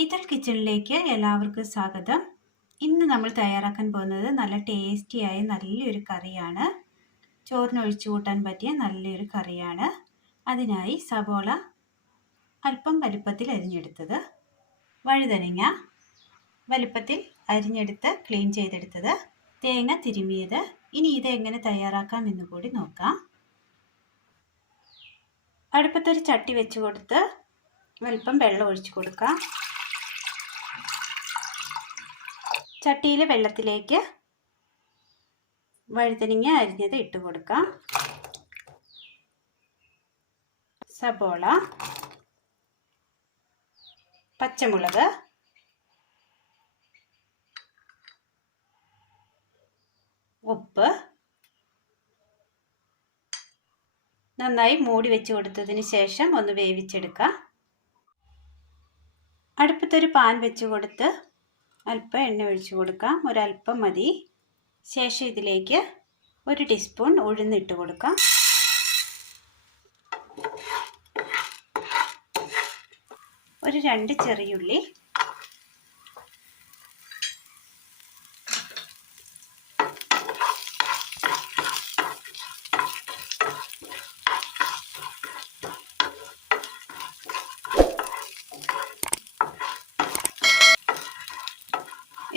ഇതൾ കിച്ചണിലേക്ക് എല്ലാവർക്കും സ്വാഗതം. ഇന്ന് നമ്മൾ തയ്യാറാക്കാൻ പോകുന്നത് നല്ല ടേസ്റ്റിയായ നല്ലൊരു കറിയാണ്. ചോറിന് ഒഴിച്ചു കൂട്ടാൻ പറ്റിയ നല്ലൊരു കറിയാണ്. അതിനായി സബോള അല്പം വലുപ്പത്തിൽ അരിഞ്ഞെടുത്തത്, വഴുതനങ്ങ വലുപ്പത്തിൽ അരിഞ്ഞെടുത്ത് ക്ലീൻ ചെയ്തെടുത്തത്, തേങ്ങ തിരുമിയത്. ഇനി ഇത് എങ്ങനെ തയ്യാറാക്കാം എന്ന് കൂടി നോക്കാം. അടുപ്പത്തൊരു ചട്ടി വെച്ച് കൊടുത്ത് അല്പം വെള്ളം ഒഴിച്ചു കൊടുക്കാം. ചട്ടിയിലെ വെള്ളത്തിലേക്ക് വഴുതനങ്ങ അരിഞ്ഞത് ഇട്ട് കൊടുക്കാം. സബോള, പച്ചമുളക്, ഉപ്പ് നന്നായി മൂടി വെച്ച് കൊടുത്തതിന് ശേഷം ഒന്ന് വേവിച്ചെടുക്കാം. അടുപ്പത്തൊരു പാൻ വെച്ച് കൊടുത്ത് അല്പം എണ്ണ ഒഴിച്ചു കൊടുക്കാം. ഒരല്പം മതി. ശേഷം ഇതിലേക്ക് 1 ടീസ്പൂൺ ഉഴുന്നിട്ട് കൊടുക്കാം. ഒരു 2 ചെറിയുള്ളി,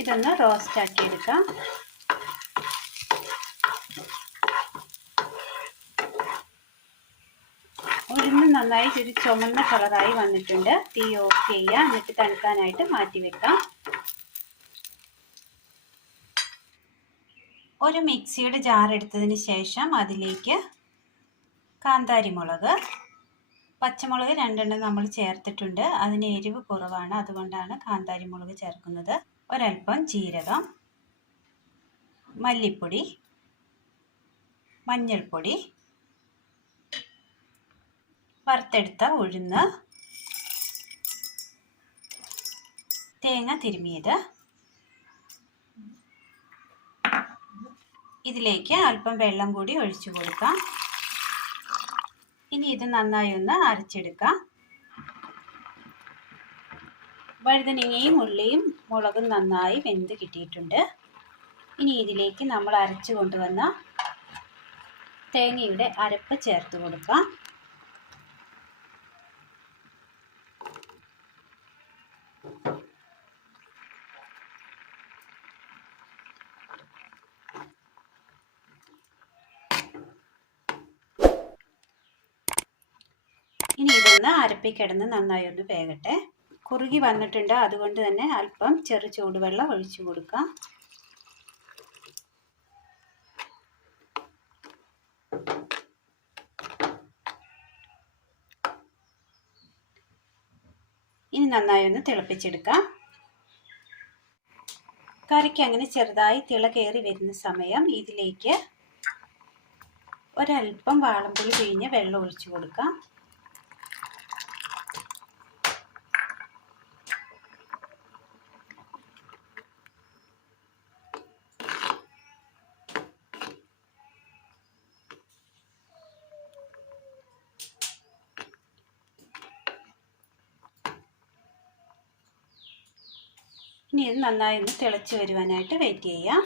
ഇതൊന്ന് റോസ്റ്റ് ആക്കി എടുക്കാം. ഉഴുന്ന് നന്നായി ഒരു ചുമന്ന കളറായി വന്നിട്ടുണ്ട്. തീ ഓഫ് ചെയ്യുക, എന്നിട്ട് തണുക്കാനായിട്ട് മാറ്റി വെക്കാം. ഒരു മിക്സിയുടെ ജാർ എടുത്തതിന് ശേഷം അതിലേക്ക് കാന്താരി മുളക്, പച്ചമുളക് 2 നമ്മൾ ചേർത്തിട്ടുണ്ട്. അതിന് എരിവ് കുറവാണ്, അതുകൊണ്ടാണ് കാന്താരി മുളക് ചേർക്കുന്നത്. ഒരൽപ്പം ജീരകം, മല്ലിപ്പൊടി, മഞ്ഞൾപ്പൊടി, വറുത്തെടുത്ത ഉഴുന്ന്, തേങ്ങ തിരുമിയത്. ഇതിലേക്ക് അല്പം വെള്ളം കൂടി ഒഴിച്ചു കൊടുക്കാം. ഇനി ഇത് നന്നായി ഒന്ന് അരച്ചെടുക്കാം. വഴുതനങ്ങയും ഉള്ളിയും മുളകും നന്നായി വെന്ത് കിട്ടിയിട്ടുണ്ട്. ഇനി ഇതിലേക്ക് നമ്മൾ അരച്ചു കൊണ്ടുവന്ന തേങ്ങയുടെ അരപ്പ് ചേർത്ത് കൊടുക്കാം. ഇനി ഇതൊന്ന് അരപ്പിൽ കിടന്ന് നന്നായി ഒന്ന് വേകട്ടെ. കുറുകി വന്നിട്ടുണ്ട്, അതുകൊണ്ട് തന്നെ അല്പം ചെറു ചൂടുവെള്ളം ഒഴിച്ചു കൊടുക്കാം. ഇനി നന്നായി ഒന്ന് തിളപ്പിച്ചെടുക്കാം. കറിക്ക് അങ്ങനെ ചെറുതായി തിള കയറി വരുന്ന സമയം ഇതിലേക്ക് ഒരല്പം വാളംപുളി പിഴിഞ്ഞ് വെള്ളം ഒഴിച്ചു കൊടുക്കാം. ഇനി ഇത് നന്നായി ഒന്ന് തിളച്ച് വരുവാനായിട്ട് വെയിറ്റ് ചെയ്യാം.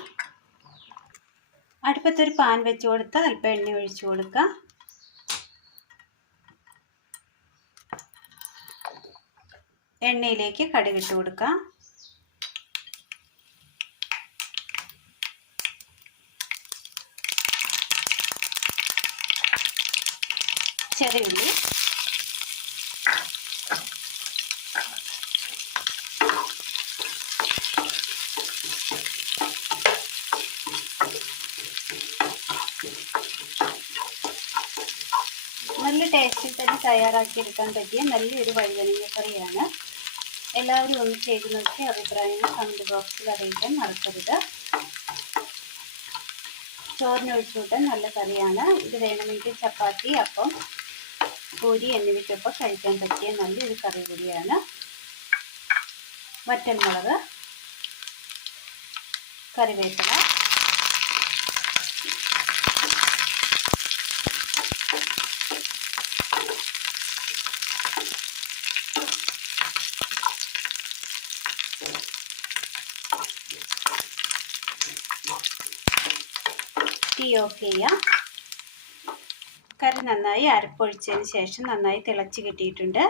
അടുപ്പത്തൊരു പാൻ വെച്ച് കൊടുത്ത് അല്പം എണ്ണ ഒഴിച്ചു കൊടുക്കാം. എണ്ണയിലേക്ക് കടുകിട്ട് കൊടുക്കാം. ചെറിയുള്ളി, നല്ല ടേസ്റ്റിൽ തന്നെ തയ്യാറാക്കിയെടുക്കാൻ പറ്റിയ നല്ലൊരു വഴുതനങ്ങ കറിയാണ്. എല്ലാവരും ഒന്ന് ചെയ്ത് നോക്കി അഭിപ്രായങ്ങൾ കമൻറ്റ് ബോക്സിൽ അറിയിക്കാൻ മറക്കരുത്. ചോറിന് ഒഴിച്ചു കൂട്ടാൻ നല്ല കറിയാണ്. ഇത് വേണമെങ്കിൽ ചപ്പാത്തി, അപ്പം, പൂരി എന്നിവയ്ക്കൊപ്പം കഴിക്കാൻ പറ്റിയ നല്ലൊരു കറി കൂടിയാണ്. വറ്റൽമുളക്, കറിവേപ്പില, തീ ഓഫ് ചെയ്യാം. കറി നന്നായി അരപ്പൊഴിച്ചതിന് ശേഷം നന്നായി തിളച്ച് കിട്ടിയിട്ടുണ്ട്.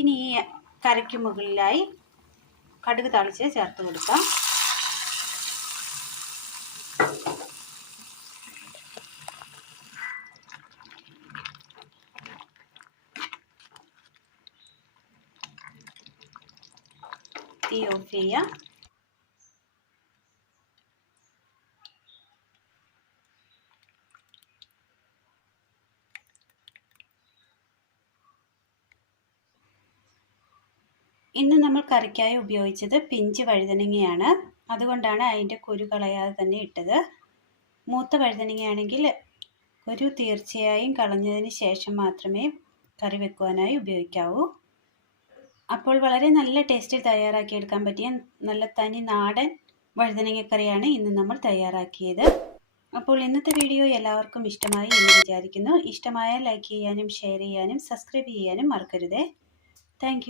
ഇനി ഈ കറിക്ക് മുകളിലായി കടുക് താളിച്ച് ചേർത്ത് കൊടുക്കാം. തീ ഓഫ് ചെയ്യാം. ഇന്ന് നമ്മൾ കറിക്കായി ഉപയോഗിച്ചത് പിഞ്ച് വഴുതനങ്ങയാണ്. അതുകൊണ്ടാണ് അതിൻ്റെ കുരു കളയാതെ തന്നെ ഇട്ടത്. മൂത്ത വഴുതനങ്ങയാണെങ്കിൽ കുരു തീർച്ചയായും കളഞ്ഞതിന് ശേഷം മാത്രമേ കറി വെക്കുവാനായി ഉപയോഗിക്കാവൂ. അപ്പോൾ വളരെ നല്ല ടേസ്റ്റിൽ തയ്യാറാക്കിയെടുക്കാൻ പറ്റിയ നല്ല തനി നാടൻ വഴുതനങ്ങക്കറിയാണ് ഇന്ന് നമ്മൾ തയ്യാറാക്കിയത്. അപ്പോൾ ഇന്നത്തെ വീഡിയോ എല്ലാവർക്കും ഇഷ്ടമായി എന്ന് വിചാരിക്കുന്നു. ഇഷ്ടമായാൽ ലൈക്ക് ചെയ്യാനും ഷെയർ ചെയ്യാനും സബ്സ്ക്രൈബ് ചെയ്യാനും മറക്കരുതേ. താങ്ക്